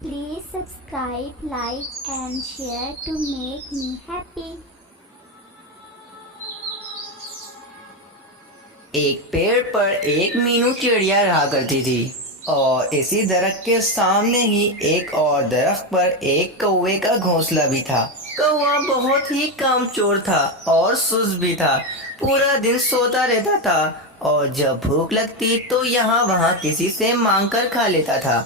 Please subscribe, like and share to make me happy. एक पेड़ पर एक मीनू चिड़िया रहा करती थी और इसी दरख्त के सामने ही एक और दरख्त पर एक कौवे का घोंसला भी था। कौवा बहुत ही कामचोर था और सुस्त भी था। पूरा दिन सोता रहता था और जब भूख लगती तो यहाँ वहाँ किसी से मांग कर खा लेता था।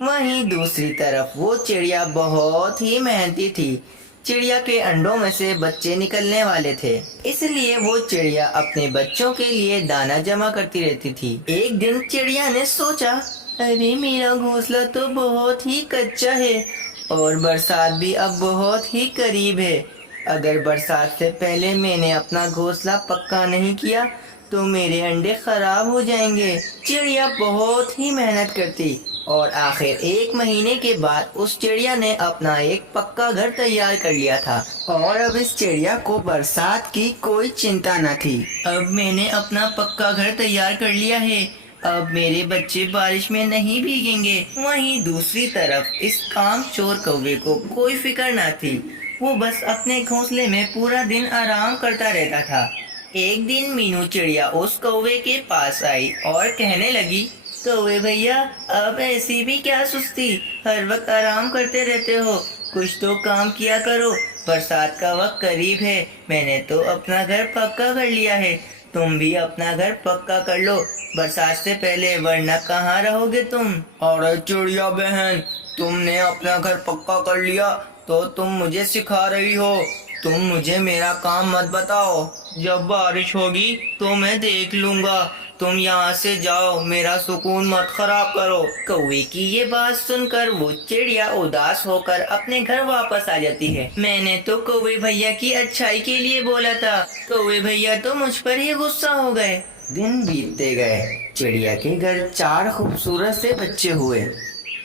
वहीं दूसरी तरफ वो चिड़िया बहुत ही मेहनती थी। चिड़िया के अंडों में से बच्चे निकलने वाले थे, इसलिए वो चिड़िया अपने बच्चों के लिए दाना जमा करती रहती थी। एक दिन चिड़िया ने सोचा, अरे मेरा घोंसला तो बहुत ही कच्चा है और बरसात भी अब बहुत ही करीब है। अगर बरसात से पहले मैंने अपना घोंसला पक्का नहीं किया तो मेरे अंडे खराब हो जाएंगे। चिड़िया बहुत ही मेहनत करती और आखिर 1 महीने के बाद उस चिड़िया ने अपना एक पक्का घर तैयार कर लिया था और अब इस चिड़िया को बरसात की कोई चिंता न थी। अब मैंने अपना पक्का घर तैयार कर लिया है, अब मेरे बच्चे बारिश में नहीं भीगेंगे। वहीं दूसरी तरफ इस कामचोर कौवे को कोई फिक्र न थी। वो बस अपने घोंसले में पूरा दिन आराम करता रहता था। एक दिन मीनू चिड़िया उस कौवे के पास आई और कहने लगी, कौवे भैया, अब ऐसी भी क्या सुस्ती, हर वक्त आराम करते रहते हो, कुछ तो काम किया करो। बरसात का वक्त करीब है, मैंने तो अपना घर पक्का कर लिया है, तुम भी अपना घर पक्का कर लो बरसात से पहले, वरना कहाँ रहोगे तुम। अरे चिड़िया बहन, तुमने अपना घर पक्का कर लिया तो तुम मुझे सिखा रही हो। तुम मुझे मेरा काम मत बताओ, जब बारिश होगी तो मैं देख लूंगा। तुम यहाँ से जाओ, मेरा सुकून मत खराब करो। कौवे की ये बात सुनकर वो चिड़िया उदास होकर अपने घर वापस आ जाती है। मैंने तो कौवे भैया की अच्छाई के लिए बोला था, कौवे भैया तो मुझ पर ही गुस्सा हो गए। दिन बीतते गए, चिड़िया के घर 4 खूबसूरत से बच्चे हुए।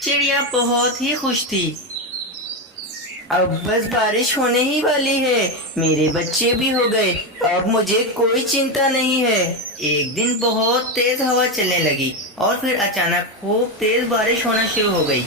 चिड़िया बहुत ही खुश थी। अब बस बारिश होने ही वाली है, मेरे बच्चे भी हो गए, अब मुझे कोई चिंता नहीं है। एक दिन बहुत तेज हवा चलने लगी और फिर अचानक खूब तेज बारिश होना शुरू हो गई।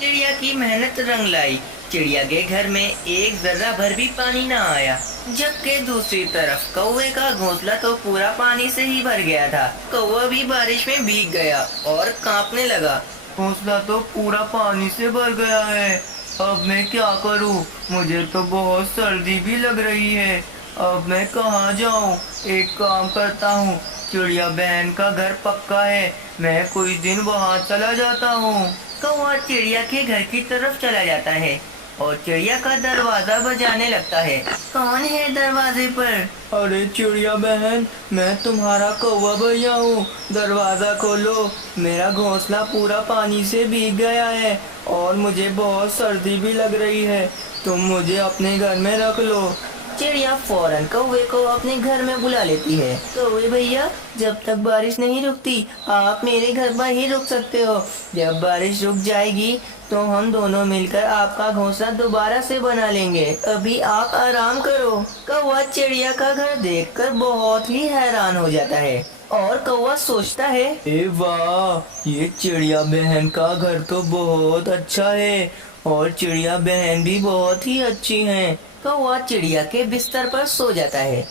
चिड़िया की मेहनत रंग लाई। चिड़िया के घर में एक जर्रा भर भी पानी न आया, जबकि दूसरी तरफ कौवे का घोंसला तो पूरा पानी से ही भर गया था। कौवा भी बारिश में भीग गया और कांपने लगा। घोंसला तो पूरा पानी से भर गया है, अब मैं क्या करूं? मुझे तो बहुत सर्दी भी लग रही है, अब मैं कहाँ जाऊं? एक काम करता हूँ, चिड़िया बहन का घर पक्का है, मैं कुछ दिन वहाँ चला जाता हूँ। कौवा चिड़िया के घर की तरफ चला जाता है और चिड़िया का दरवाजा बजाने लगता है। कौन है दरवाजे पर? अरे चिड़िया बहन, मैं तुम्हारा कौवा भैया हूँ, दरवाजा खोलो, मेरा घोंसला पूरा पानी से भीग गया है और मुझे बहुत सर्दी भी लग रही है, तुम मुझे अपने घर में रख लो। चिड़िया फौरन कौवे को अपने घर में बुला लेती है। कौवे भैया, जब तक बारिश नहीं रुकती आप मेरे घर पर ही रुक सकते हो, जब बारिश रुक जाएगी तो हम दोनों मिलकर आपका घोंसला दोबारा से बना लेंगे, अभी आप आराम करो। कौवा चिड़िया का घर देखकर बहुत ही हैरान हो जाता है और कौवा सोचता है, ए वाह, ये चिड़िया बहन का घर तो बहुत अच्छा है और चिड़िया बहन भी बहुत ही अच्छी हैं। कौवा चिड़िया के बिस्तर पर सो जाता है।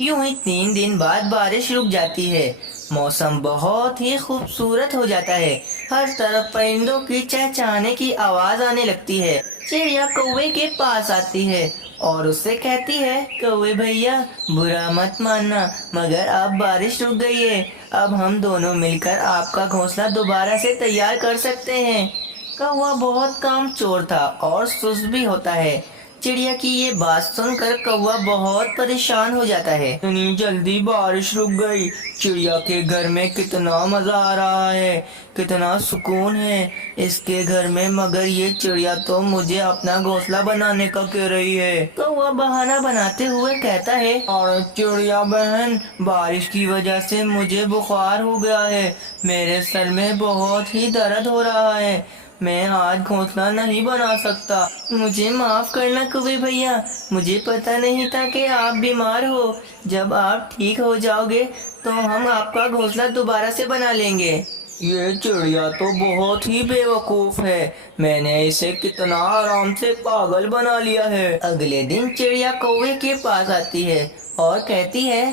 यूं ही 3 दिन बाद बारिश रुक जाती है। मौसम बहुत ही खूबसूरत हो जाता है। हर तरफ परिंदों की चहचहाने की आवाज आने लगती है। चिड़िया कौवे के पास आती है और उससे कहती है, कौवे भैया, बुरा मत मानना, मगर अब बारिश रुक गई है, अब हम दोनों मिलकर आपका घोंसला दोबारा से तैयार कर सकते हैं। कौवा बहुत कामचोर था और सुस्त भी होता है। चिड़िया की ये बात सुनकर कौवा बहुत परेशान हो जाता है। इतनी जल्दी बारिश रुक गई, चिड़िया के घर में कितना मजा आ रहा है, कितना सुकून है इसके घर में, मगर ये चिड़िया तो मुझे अपना घोंसला बनाने का कह रही है। कौवा बहाना बनाते हुए कहता है, और चिड़िया बहन, बारिश की वजह से मुझे बुखार हो गया है, मेरे सर में बहुत ही दर्द हो रहा है, मैं आज घोंसला नहीं बना सकता, मुझे माफ करना कौवे भैया, मुझे पता नहीं था कि आप बीमार हो, जब आप ठीक हो जाओगे तो हम आपका घोंसला दोबारा से बना लेंगे। ये चिड़िया तो बहुत ही बेवकूफ है। मैंने इसे कितना आराम से पागल बना लिया है। अगले दिन चिड़िया कौवे के पास आती है और कहती है,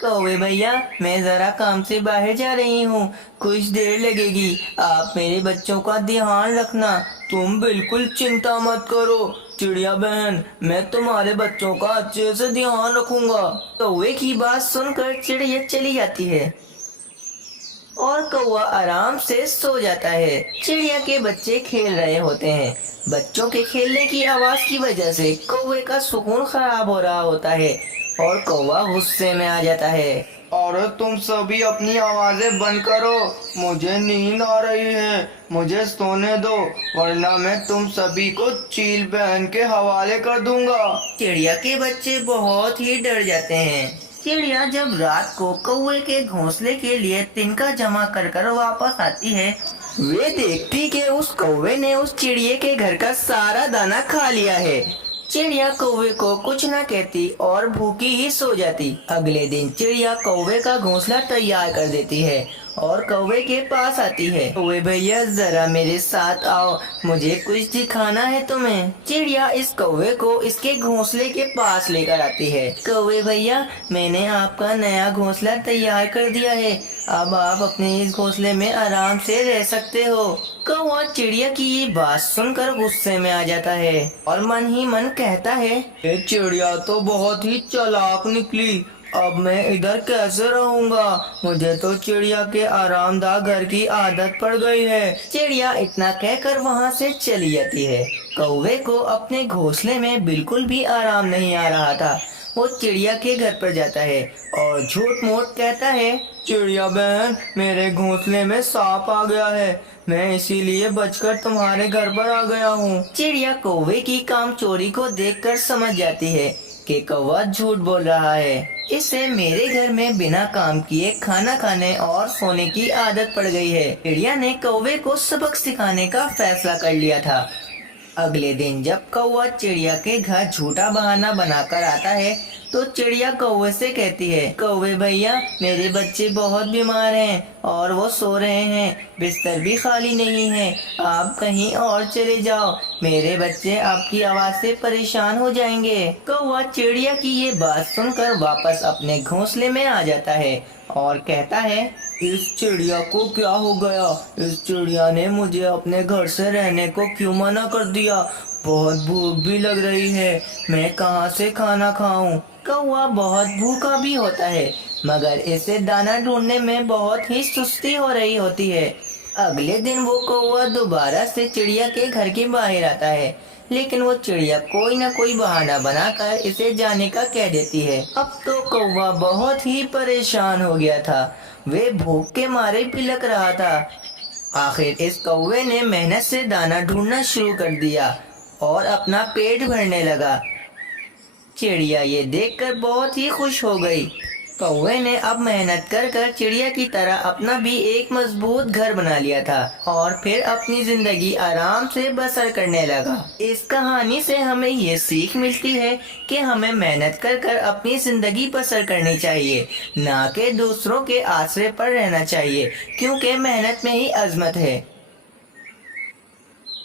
कौवे भैया, मैं जरा काम से बाहर जा रही हूँ, कुछ देर लगेगी। आप मेरे बच्चों का ध्यान रखना। तुम बिल्कुल चिंता मत करो चिड़िया बहन, मैं तुम्हारे बच्चों का अच्छे से ध्यान रखूंगा। कौवे की बात सुनकर चिड़िया चली जाती है और कौवा आराम से सो जाता है। चिड़िया के बच्चे खेल रहे होते हैं। बच्चों के खेलने की आवाज की वजह से कौवे का सुकून खराब हो रहा होता है और कौवा गुस्से में आ जाता है। अरे तुम सभी अपनी आवाजें बंद करो, मुझे नींद आ रही है, मुझे सोने दो, वरना मैं तुम सभी को चील बहन के हवाले कर दूंगा। चिड़िया के बच्चे बहुत ही डर जाते हैं। चिड़िया जब रात को कौवे के घोंसले के लिए तिनका जमा कर कर वापस आती है, वे देखती कि उस कौवे ने उस चिड़िया के घर का सारा दाना खा लिया है। चिड़िया कौवे को कुछ न कहती और भूखी ही सो जाती। अगले दिन चिड़िया कौवे का घोंसला तैयार कर देती है और कौवे के पास आती है। कौवे भैया, जरा मेरे साथ आओ, मुझे कुछ दिखाना है तुम्हें। चिड़िया इस कौवे को इसके घोंसले के पास लेकर आती है। कौवे भैया, मैंने आपका नया घोंसला तैयार कर दिया है, अब आप अपने इस घोंसले में आराम से रह सकते हो। कौवा चिड़िया की ये बात सुनकर गुस्से में आ जाता है और मन ही मन कहता है, ये चिड़िया तो बहुत ही चालाक निकली, अब मैं इधर कैसे रहूंगा। मुझे तो चिड़िया के आरामदायक घर की आदत पड़ गई है। चिड़िया इतना कहकर वहाँ से चली जाती है। कौवे को अपने घोंसले में बिल्कुल भी आराम नहीं आ रहा था। वो चिड़िया के घर पर जाता है और झूठ मूठ कहता है, चिड़िया बहन, मेरे घोंसले में सांप आ गया है, मैं इसीलिए बचकर तुम्हारे घर पर आ गया हूँ। चिड़िया कौवे की काम चोरी को देखकर समझ जाती है कि कौवा झूठ बोल रहा है। इसे मेरे घर में बिना काम किए खाना खाने और सोने की आदत पड़ गई है। चिड़िया ने कौवे को सबक सिखाने का फैसला कर लिया था। अगले दिन जब कौवा चिड़िया के घर झूठा बहाना बनाकर आता है तो चिड़िया कौवे से कहती है, कौवे भैया, मेरे बच्चे बहुत बीमार हैं और वो सो रहे हैं, बिस्तर भी खाली नहीं है, आप कहीं और चले जाओ, मेरे बच्चे आपकी आवाज से परेशान हो जाएंगे। कौवा चिड़िया की ये बात सुनकर वापस अपने घोंसले में आ जाता है और कहता है, इस चिड़िया को क्या हो गया? इस चिड़िया ने मुझे अपने घर से रहने को क्यों मना कर दिया? बहुत भूख भी लग रही है, मैं कहाँ से खाना खाऊं? कौवा बहुत भूखा भी होता है, मगर इसे दाना ढूंढने में बहुत ही सुस्ती हो रही होती है। अगले दिन वो कौवा दोबारा से चिड़िया के घर के बाहर आता है, लेकिन वो चिड़िया कोई न कोई बहाना बनाकर इसे जाने का कह देती है। अब तो कौवा बहुत ही परेशान हो गया था, वे भूख के मारे बिलख रहा था। आखिर इस कौवे ने मेहनत से दाना ढूंढना शुरू कर दिया और अपना पेट भरने लगा। चिड़िया ये देखकर बहुत ही खुश हो गई। कौवे ने अब मेहनत कर कर चिड़िया की तरह अपना भी एक मजबूत घर बना लिया था और फिर अपनी जिंदगी आराम से बसर करने लगा। इस कहानी से हमें ये सीख मिलती है कि हमें मेहनत कर कर अपनी जिंदगी बसर करनी चाहिए, ना कि दूसरों के आसरे पर रहना चाहिए, क्योंकि मेहनत में ही अजमत है।